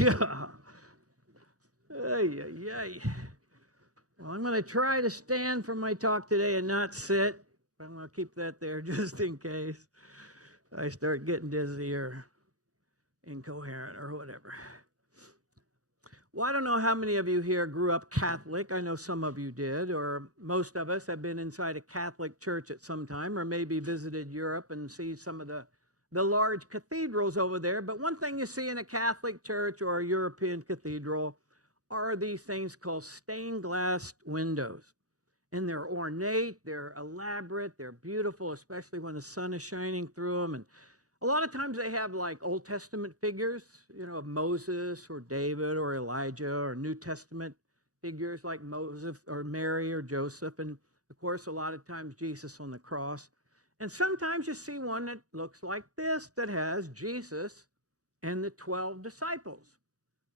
Yeah. Ay, ay, ay. Well, I'm going to try to stand for my talk today and not sit. I'm going to keep that there just in case I start getting dizzy or incoherent or whatever. Well, I don't know how many of you here grew up Catholic. I know some of you did, or most of us have been inside a Catholic church at some time, or maybe visited Europe and see some of the large cathedrals over there. But one thing you see in a Catholic church or a European cathedral are these things called stained glass windows. And they're ornate, they're elaborate, they're beautiful, especially when the sun is shining through them. And a lot of times they have like Old Testament figures, of Moses or David or Elijah, or New Testament figures like Moses or Mary or Joseph. And of course, a lot of times Jesus on the cross. And sometimes you see one that looks like this, that has Jesus and the 12 disciples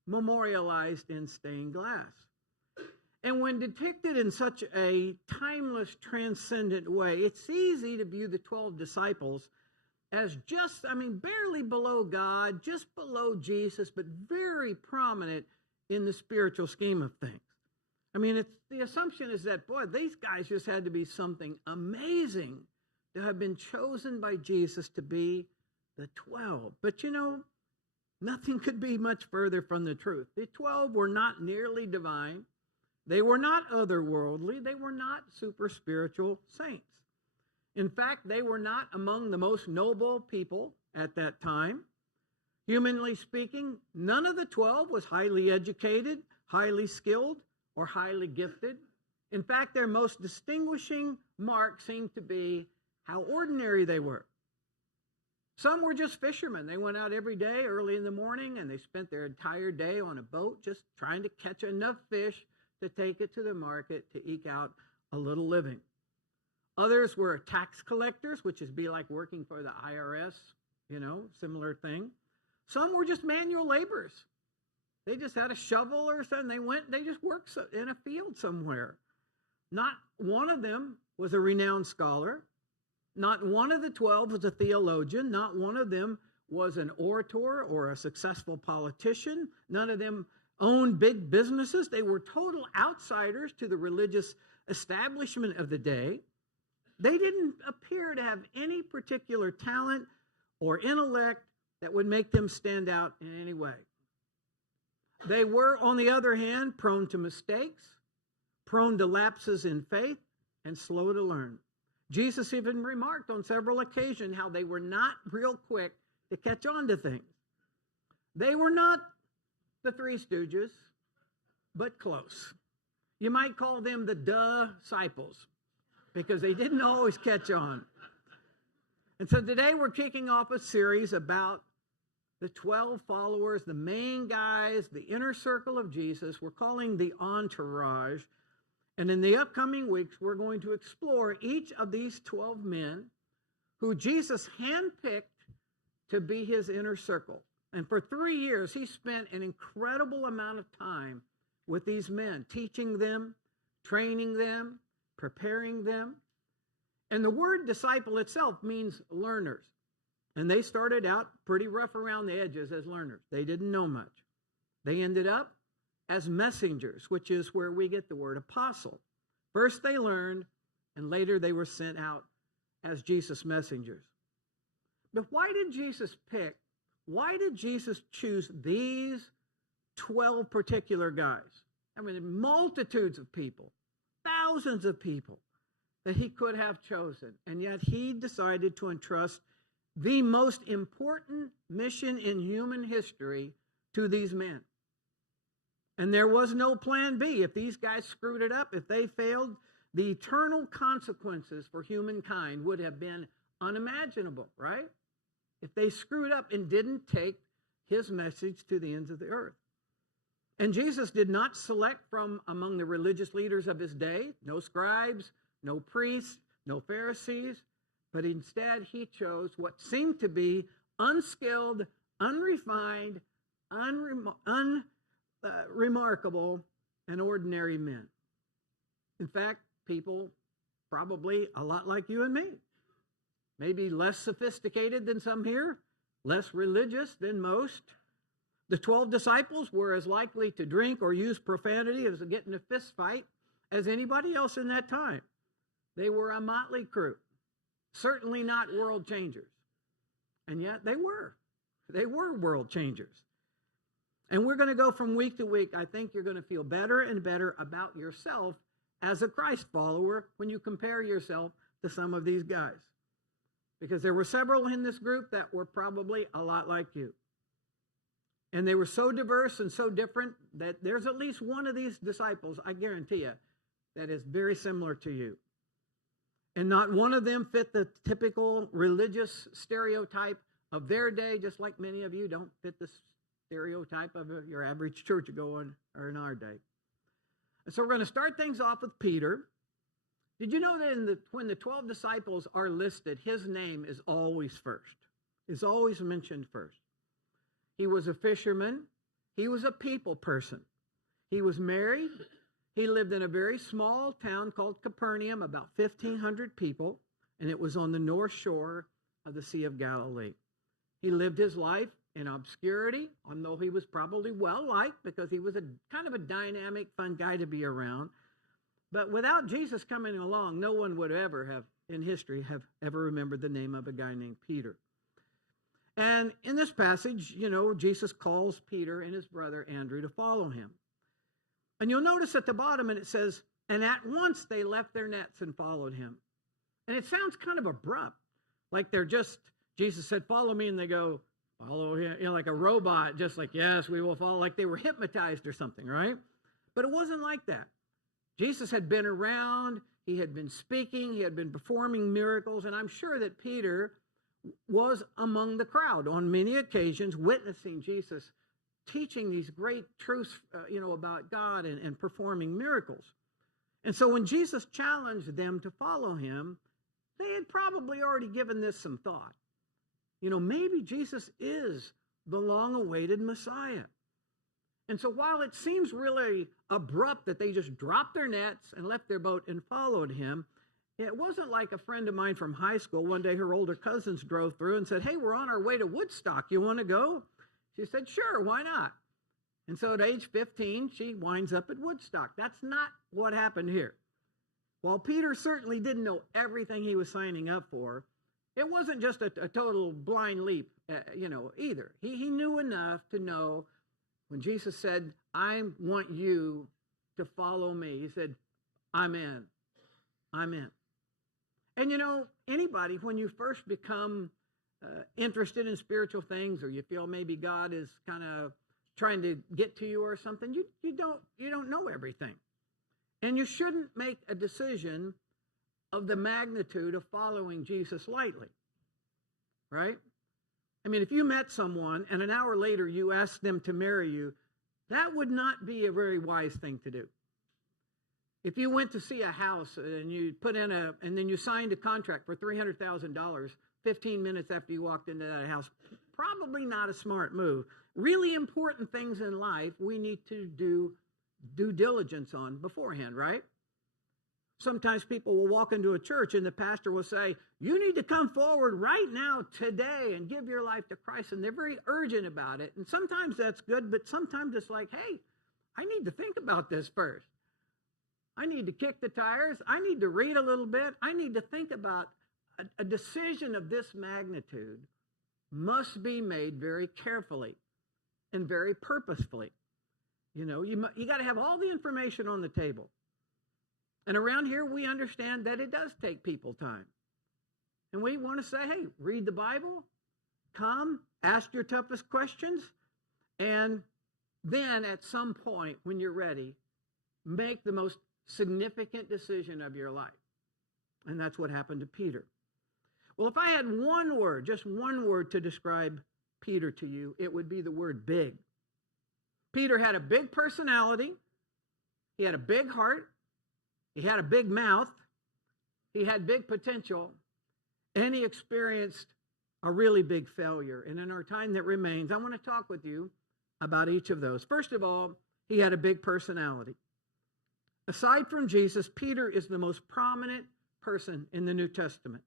memorialized in stained glass. And when depicted in such a timeless, transcendent way, it's easy to view the 12 disciples as just, barely below God, just below Jesus, but very prominent in the spiritual scheme of things. The assumption is that, boy, these guys just had to be something amazing to have been chosen by Jesus to be the 12. But nothing could be much further from the truth. The 12 were not nearly divine. They were not otherworldly. They were not super spiritual saints. In fact, they were not among the most noble people at that time. Humanly speaking, none of the 12 was highly educated, highly skilled, or highly gifted. In fact, their most distinguishing mark seemed to be how ordinary they were. Some were just fishermen. They went out every day early in the morning, and they spent their entire day on a boat just trying to catch enough fish to take it to the market to eke out a little living. Others were tax collectors, which is be like working for the IRS, similar thing. Some were just manual laborers. They just had a shovel or something. They just worked in a field somewhere. Not one of them was a renowned scholar. Not one of the 12 was a theologian. Not one of them was an orator or a successful politician. None of them owned big businesses. They were total outsiders to the religious establishment of the day. They didn't appear to have any particular talent or intellect that would make them stand out in any way. They were, on the other hand, prone to mistakes, prone to lapses in faith, and slow to learn. Jesus even remarked on several occasions how they were not real quick to catch on to things. They were not the Three Stooges, but close. You might call them the disciples, because they didn't always catch on. And so today we're kicking off a series about the 12 followers, the main guys, the inner circle of Jesus. We're calling the Entourage. And in the upcoming weeks, we're going to explore each of these 12 men who Jesus handpicked to be his inner circle. And for 3 years, he spent an incredible amount of time with these men, teaching them, training them, preparing them. And the word disciple itself means learners. And they started out pretty rough around the edges as learners. They didn't know much. They ended up as messengers, which is where we get the word apostle. First they learned, and later they were sent out as Jesus' messengers. But why did Jesus choose these 12 particular guys? Multitudes of people, thousands of people that he could have chosen. And yet he decided to entrust the most important mission in human history to these men. And there was no plan B. If these guys screwed it up, if they failed, the eternal consequences for humankind would have been unimaginable, right? If they screwed up and didn't take his message to the ends of the earth. And Jesus did not select from among the religious leaders of his day, no scribes, no priests, no Pharisees, but instead he chose what seemed to be unskilled, unrefined, remarkable and ordinary men. In fact, people probably a lot like you and me. Maybe less sophisticated than some here, less religious than most, The 12 disciples were as likely to drink or use profanity as to get in a fist fight as anybody else in that time. They were a motley crew, certainly not world changers. And yet they were. They were world changers. And we're going to go from week to week. I think you're going to feel better and better about yourself as a Christ follower when you compare yourself to some of these guys. Because there were several in this group that were probably a lot like you. And they were so diverse and so different that there's at least one of these disciples, I guarantee you, that is very similar to you. And not one of them fit the typical religious stereotype of their day, just like many of you don't fit the stereotype of your average churchgoer or in our day. And so we're going to start things off with Peter. Did you know that when the 12 disciples are listed, his name is always first? Is always mentioned first. He was a fisherman. He was a people person. He was married. He lived in a very small town called Capernaum, about 1,500 people, and it was on the north shore of the Sea of Galilee. He lived his life in obscurity, although he was probably well-liked because he was a kind of a dynamic, fun guy to be around. But without Jesus coming along, no one would ever have, in history, have ever remembered the name of a guy named Peter. And in this passage, Jesus calls Peter and his brother Andrew to follow him. And you'll notice at the bottom, and it says, and at once they left their nets and followed him. And it sounds kind of abrupt, like Jesus said, follow me, and they go, follow him, like a robot, just like, yes, we will follow, like they were hypnotized or something, right? But it wasn't like that. Jesus had been around, he had been speaking, he had been performing miracles, and I'm sure that Peter was among the crowd on many occasions, witnessing Jesus teaching these great truths, about God and performing miracles. And so when Jesus challenged them to follow him, they had probably already given this some thought. Maybe Jesus is the long-awaited Messiah. And so while it seems really abrupt that they just dropped their nets and left their boat and followed him, it wasn't like a friend of mine from high school. One day her older cousins drove through and said, hey, we're on our way to Woodstock. You want to go? She said, sure, why not? And so at age 15, she winds up at Woodstock. That's not what happened here. While Peter certainly didn't know everything he was signing up for, it wasn't just a total blind leap, either. He knew enough to know when Jesus said, I want you to follow me. He said, I'm in. I'm in. And anybody, when you first become interested in spiritual things, or you feel maybe God is kind of trying to get to you or something, you don't know everything. And you shouldn't make a decision of the magnitude of following Jesus lightly, right? I mean, if you met someone and an hour later you asked them to marry you, that would not be a very wise thing to do. If you went to see a house and you and then you signed a contract for $300,000 15 minutes after you walked into that house, probably not a smart move. Really important things in life we need to do due diligence on beforehand, right? Sometimes people will walk into a church and the pastor will say, you need to come forward right now today and give your life to Christ. And they're very urgent about it. And sometimes that's good, but sometimes it's like, hey, I need to think about this first. I need to kick the tires. I need to read a little bit. I need to think about a decision of this magnitude must be made very carefully and very purposefully. You got to have all the information on the table. And around here, we understand that it does take people time. And we want to say, hey, read the Bible, come, ask your toughest questions, and then at some point when you're ready, make the most significant decision of your life. And that's what happened to Peter. Well, if I had one word, just one word to describe Peter to you, it would be the word big. Peter had a big personality. He had a big heart. He had a big mouth. He had big potential. And he experienced a really big failure. And in our time that remains, I want to talk with you about each of those. First of all, he had a big personality. Aside from Jesus, Peter is the most prominent person in the New Testament.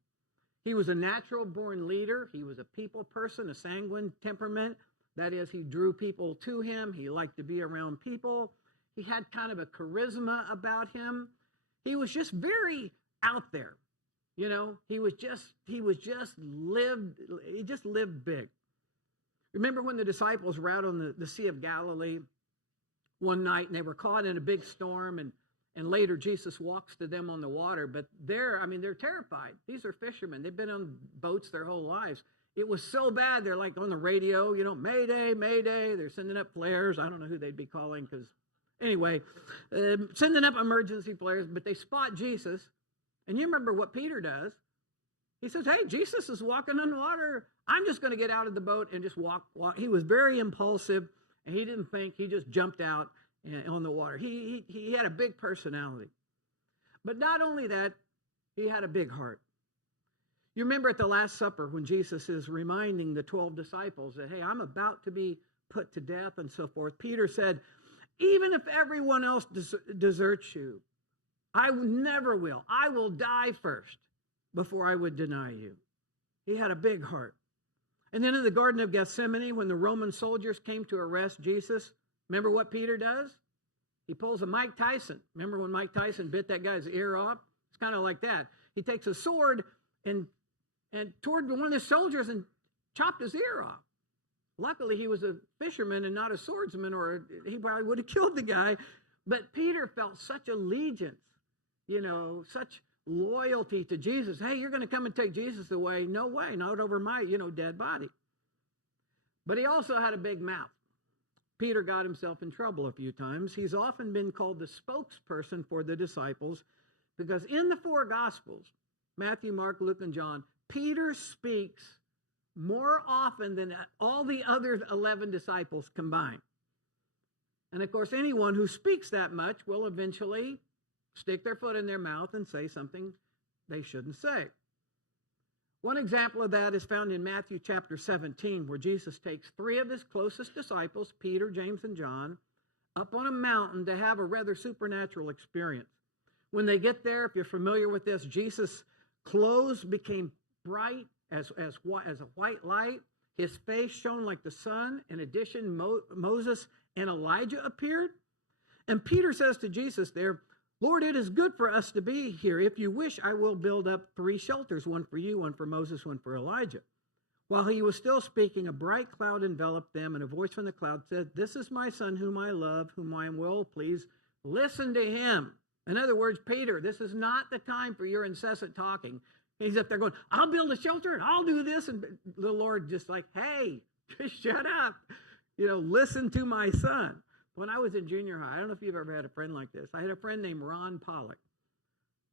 He was a natural-born leader. He was a people person, a sanguine temperament, That is, he drew people to him. He liked to be around people. He had kind of a charisma about him. He was just very out there. You know, he just lived big. Remember when the disciples were out on the Sea of Galilee one night and they were caught in a big storm, and later Jesus walks to them on the water, but they're terrified. These are fishermen. They've been on boats their whole lives. It was so bad, they're like on the radio, you know, Mayday, Mayday. They're sending up flares. I don't know who they'd be calling because, anyway, sending up emergency flares, but they spot Jesus. And you remember what Peter does. He says, hey, Jesus is walking on water. I'm just going to get out of the boat and just walk. He was very impulsive, and he didn't think. He just jumped out on the water. He had a big personality. But not only that, he had a big heart. You remember at the Last Supper when Jesus is reminding the 12 disciples that, hey, I'm about to be put to death and so forth. Peter said, even if everyone else deserts you, I never will. I will die first before I would deny you. He had a big heart. And then in the Garden of Gethsemane, when the Roman soldiers came to arrest Jesus, remember what Peter does? He pulls a Mike Tyson. Remember when Mike Tyson bit that guy's ear off? It's kind of like that. He takes a sword and toward one of the soldiers and chopped his ear off. Luckily, he was a fisherman and not a swordsman, or he probably would have killed the guy. But Peter felt such allegiance, you know, such loyalty to Jesus. Hey, you're going to come and take Jesus away? No way, not over my, dead body. But he also had a big mouth. Peter got himself in trouble a few times. He's often been called the spokesperson for the disciples because in the four Gospels, Matthew, Mark, Luke, and John, Peter speaks more often than all the other 11 disciples combined. And of course, anyone who speaks that much will eventually stick their foot in their mouth and say something they shouldn't say. One example of that is found in Matthew chapter 17, where Jesus takes three of his closest disciples, Peter, James, and John, up on a mountain to have a rather supernatural experience. When they get there, if you're familiar with this, Jesus' clothes became bright as a white light. His face shone like the sun. In addition, Moses and Elijah appeared. And Peter says to Jesus there, Lord, it is good for us to be here. If you wish, I will build up 3 shelters, one for you, one for Moses, one for Elijah. While he was still speaking, a bright cloud enveloped them, and a voice from the cloud said, this is my son whom I love, whom I am well pleased. Listen to him. In other words, Peter, this is not the time for your incessant talking. He's up there going, I'll build a shelter and I'll do this. And the Lord just like, hey, just shut up. Listen to my son. When I was in junior high, I don't know if you've ever had a friend like this. I had a friend named Ron Pollock.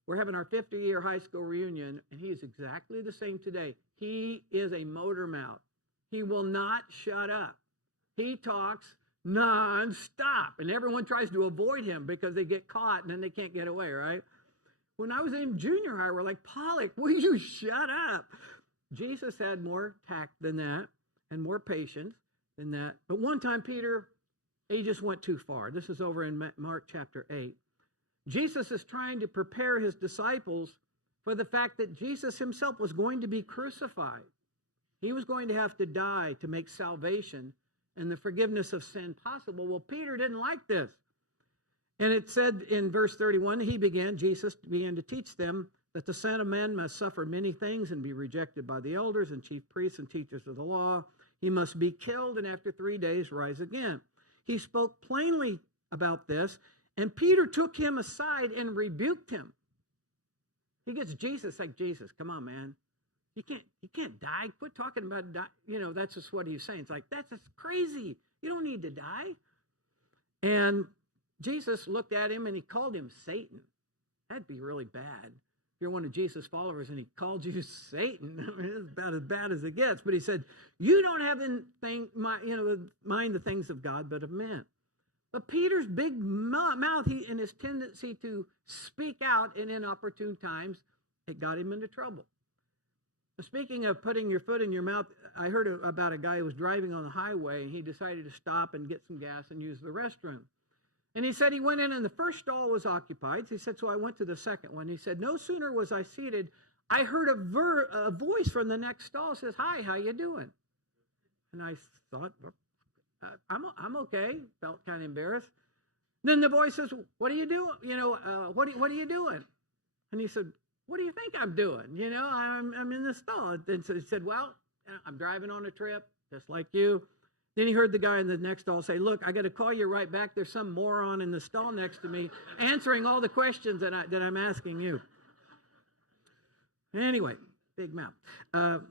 We're having our 50-year high school reunion, and he is exactly the same today. He is a motor mouth. He will not shut up. He talks nonstop, and everyone tries to avoid him because they get caught, and then they can't get away, right? When I was in junior high, we're like, Pollock, will you shut up? Jesus had more tact than that and more patience than that. But one time, Peter, he just went too far. This is over in Mark chapter 8. Jesus is trying to prepare his disciples for the fact that Jesus himself was going to be crucified. He was going to have to die to make salvation and the forgiveness of sin possible. Well, Peter didn't like this. And it said in verse 31, Jesus began to teach them that the Son of Man must suffer many things and be rejected by the elders and chief priests and teachers of the law. He must be killed and after 3 days rise again. He spoke plainly about this, and Peter took him aside and rebuked him. He gets Jesus like, Jesus, come on, man. You can't die. Quit talking about die. That's just what he's saying. It's like, that's just crazy. You don't need to die. And Jesus looked at him and he called him Satan. That'd be really bad. If you're one of Jesus' followers and he called you Satan, it's about as bad as it gets. But he said, you don't have mind the things of God, but of men. But Peter's big mouth and his tendency to speak out in inopportune times, it got him into trouble. Speaking of putting your foot in your mouth, I heard about a guy who was driving on the highway and he decided to stop and get some gas and use the restroom. And he said he went in and the first stall was occupied. He said, so I went to the second one. He said, no sooner was I seated, I heard a voice from the next stall says, hi, how you doing? And I thought, well, I'm okay. Felt kind of embarrassed. Then the boy says, what are you doing? What are you doing? And he said, what do you think I'm doing? I'm in the stall. And so he said, well, I'm driving on a trip, just like you. Then he heard the guy in the next stall say, look, I got to call you right back. There's some moron in the stall next to me answering all the questions that I'm asking you. Anyway, big mouth.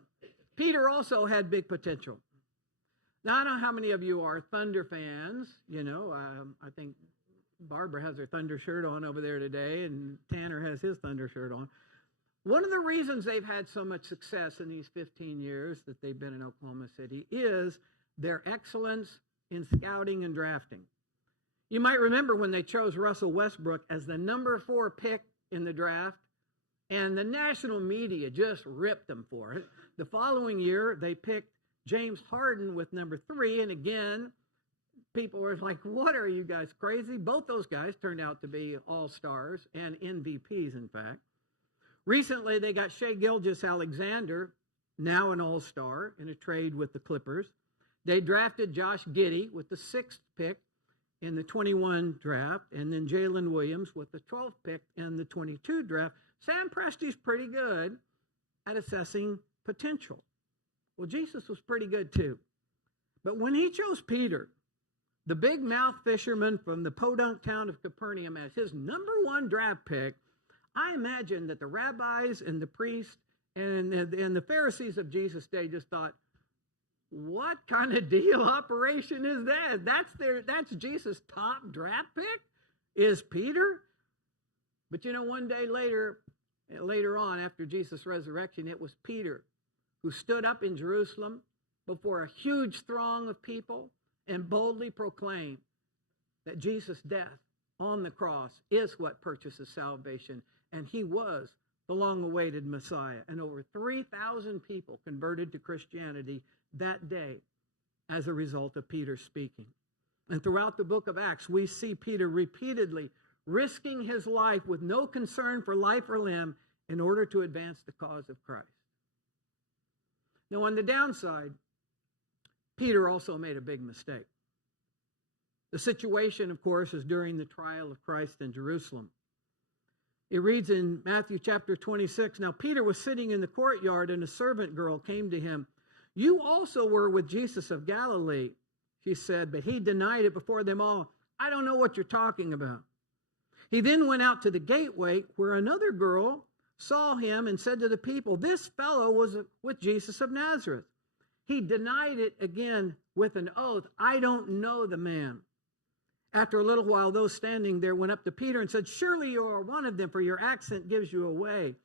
Peter also had big potential. Now, I don't know how many of you are Thunder fans. I think Barbara has her Thunder shirt on over there today, and Tanner has his Thunder shirt on. One of the reasons they've had so much success in these 15 years that they've been in Oklahoma City is their excellence in scouting and drafting. You might remember when they chose Russell Westbrook as the number 4 pick in the draft, and the national media just ripped them for it. The following year, they picked James Harden with number 3, and again, people were like, what, are you guys crazy? Both those guys turned out to be all-stars and MVPs, in fact. Recently, they got Shai Gilgeous-Alexander, now an all-star, in a trade with the Clippers. They drafted Josh Giddey with the 6th pick in the 21 draft, and then Jalen Williams with the 12th pick in the 22 draft. Sam Presti's pretty good at assessing potential. Well, Jesus was pretty good too. But when he chose Peter, the big mouth fisherman from the podunk town of Capernaum, as his number 1 draft pick, I imagine that the rabbis and the priests and the Pharisees of Jesus' day just thought, what kind of deal operation is that? That's Jesus' top draft pick, is Peter? But one day later on, after Jesus' resurrection, it was Peter who stood up in Jerusalem before a huge throng of people and boldly proclaimed that Jesus' death on the cross is what purchases salvation, and he was the long-awaited Messiah. And over 3,000 people converted to Christianity that day as a result of Peter speaking. And throughout the book of Acts, we see Peter repeatedly risking his life with no concern for life or limb in order to advance the cause of Christ. Now, on the downside, Peter also made a big mistake. The situation, of course, is during the trial of Christ in Jerusalem. It reads in Matthew chapter 26, now Peter was sitting in the courtyard, and a servant girl came to him. You also were with Jesus of Galilee, she said, but he denied it before them all. I don't know what you're talking about. He then went out to the gateway where another girl saw him and said to the people, this fellow was with Jesus of Nazareth. He denied it again with an oath. I don't know the man. After a little while, those standing there went up to Peter and said, surely you are one of them, for your accent gives you away.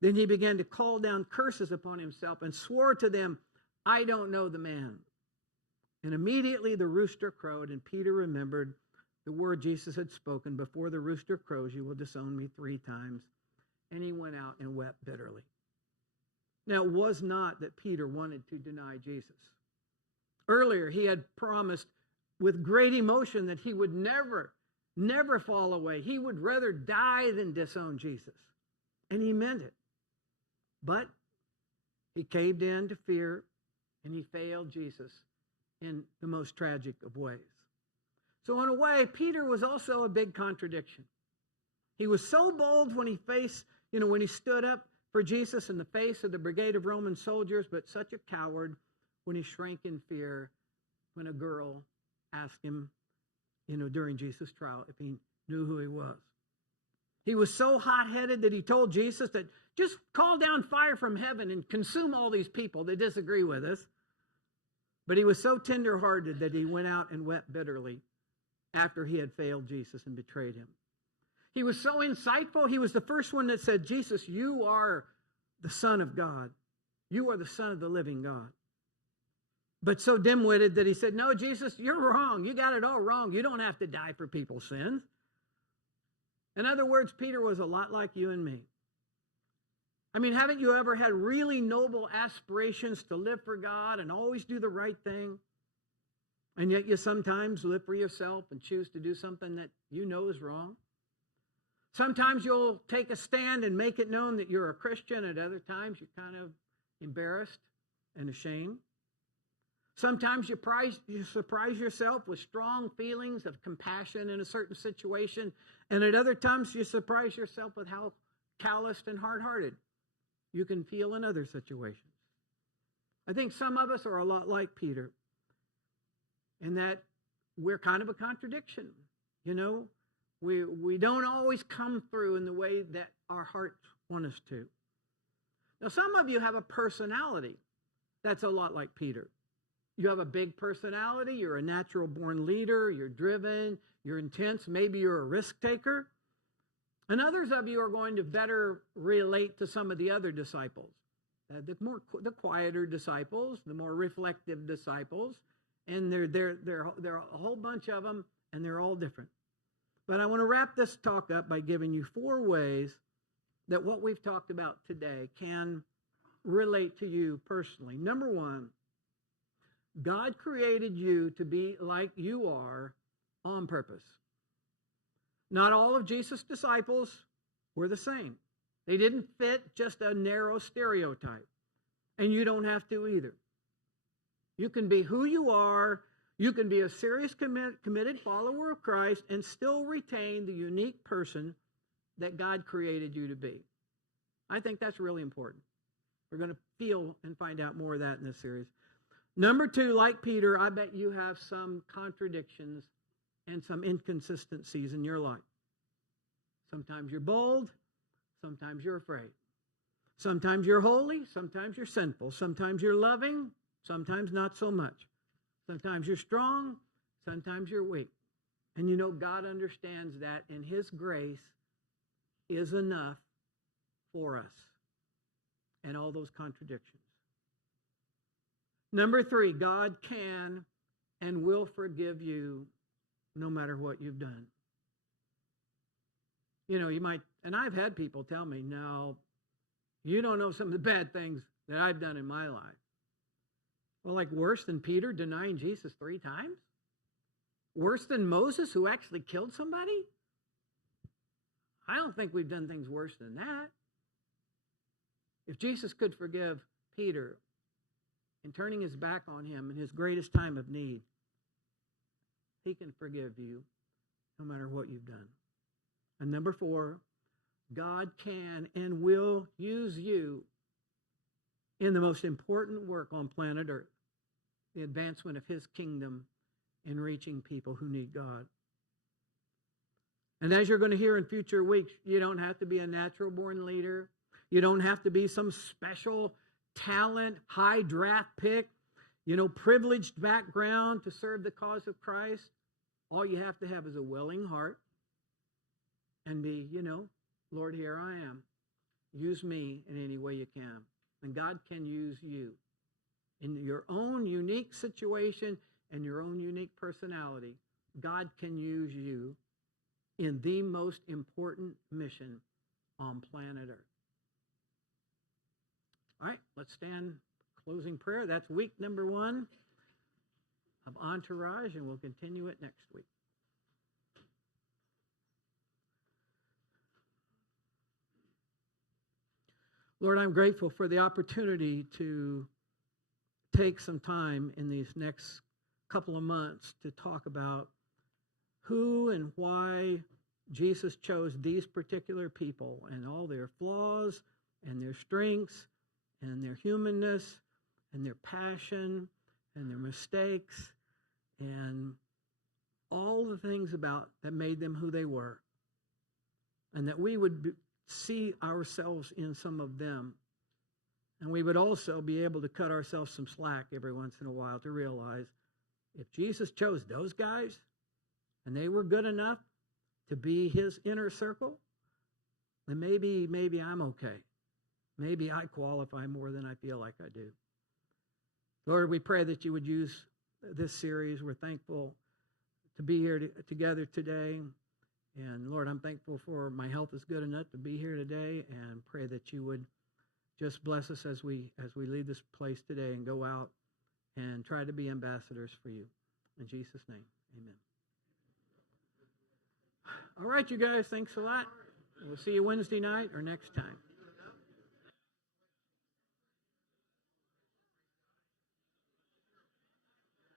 Then he began to call down curses upon himself and swore to them, I don't know the man. And immediately the rooster crowed, and Peter remembered the word Jesus had spoken, before the rooster crows, you will disown me 3 times. And he went out and wept bitterly. Now, it was not that Peter wanted to deny Jesus. Earlier, he had promised with great emotion that he would never fall away. He would rather die than disown Jesus. And he meant it. But he caved in to fear, and he failed Jesus in the most tragic of ways. So in a way, Peter was also a big contradiction. He was so bold when he when he stood up for Jesus in the face of the brigade of Roman soldiers, but such a coward when he shrank in fear when a girl asked him, during Jesus' trial, if he knew who he was. He was so hot-headed that he told Jesus that just call down fire from heaven and consume all these people that disagree with us. But he was so tender-hearted that he went out and wept bitterly after he had failed Jesus and betrayed him. He was so insightful. He was the first one that said, Jesus, you are the Son of God. You are the Son of the living God. But so dim-witted that he said, no, Jesus, you're wrong. You got it all wrong. You don't have to die for people's sins. In other words, Peter was a lot like you and me. I mean, haven't you ever had really noble aspirations to live for God and always do the right thing? And yet you sometimes live for yourself and choose to do something that you know is wrong. Sometimes you'll take a stand and make it known that you're a Christian. At other times, you're kind of embarrassed and ashamed. Sometimes you surprise yourself with strong feelings of compassion in a certain situation, and at other times you surprise yourself with how calloused and hard-hearted you can feel in other situations. I think some of us are a lot like Peter in that we're kind of a contradiction. You know, we don't always come through in the way that our hearts want us to. Now, some of you have a personality that's a lot like Peter. You have a big personality. You're a natural-born leader. You're driven. You're intense. Maybe you're a risk taker. And others of you are going to better relate to some of the other disciples, the quieter disciples, the more reflective disciples. And there are a whole bunch of them, and they're all different. But I want to wrap this talk up by giving you 4 ways that what we've talked about today can relate to you personally. Number 1, God created you to be like you are on purpose. Not all of Jesus' disciples were the same. They didn't fit just a narrow stereotype. And you don't have to either. You can be who you are. You can be a serious, committed follower of Christ and still retain the unique person that God created you to be. I think that's really important. We're going to feel and find out more of that in this series. Number 2, like Peter, I bet you have some contradictions and some inconsistencies in your life. Sometimes you're bold. Sometimes you're afraid. Sometimes you're holy. Sometimes you're sinful. Sometimes you're loving. Sometimes not so much. Sometimes you're strong. Sometimes you're weak. And you know God understands that, and His grace is enough for us and all those contradictions. Number 3, God can and will forgive you no matter what you've done. You know, you might, and I've had people tell me, no, you don't know some of the bad things that I've done in my life. Well, like worse than Peter denying Jesus 3 times? Worse than Moses, who actually killed somebody? I don't think we've done things worse than that. If Jesus could forgive Peter in turning his back on him in his greatest time of need, He can forgive you no matter what you've done. And number 4, God can and will use you in the most important work on planet Earth, the advancement of His kingdom in reaching people who need God. And as you're going to hear in future weeks, you don't have to be a natural-born leader. You don't have to be some special talent, high draft pick, privileged background to serve the cause of Christ. All you have to have is a willing heart and be, Lord, here I am. Use me in any way you can. And God can use you in your own unique situation and your own unique personality. God can use you in the most important mission on planet Earth. All right, let's stand. Closing prayer. That's week number 1 of Entourage, and we'll continue it next week. Lord, I'm grateful for the opportunity to take some time in these next couple of months to talk about who and why Jesus chose these particular people and all their flaws and their strengths and their humanness and their passion and their mistakes and all the things about that made them who they were. And that we would see ourselves in some of them. And we would also be able to cut ourselves some slack every once in a while to realize if Jesus chose those guys and they were good enough to be His inner circle, then maybe I'm okay. Maybe I qualify more than I feel like I do. Lord, we pray that you would use this series. We're thankful to be here together today. And Lord, I'm thankful for my health is good enough to be here today, and pray that you would just bless us as we leave this place today and go out and try to be ambassadors for you. In Jesus' name, amen. All right, you guys, thanks a lot. We'll see you Wednesday night or next time.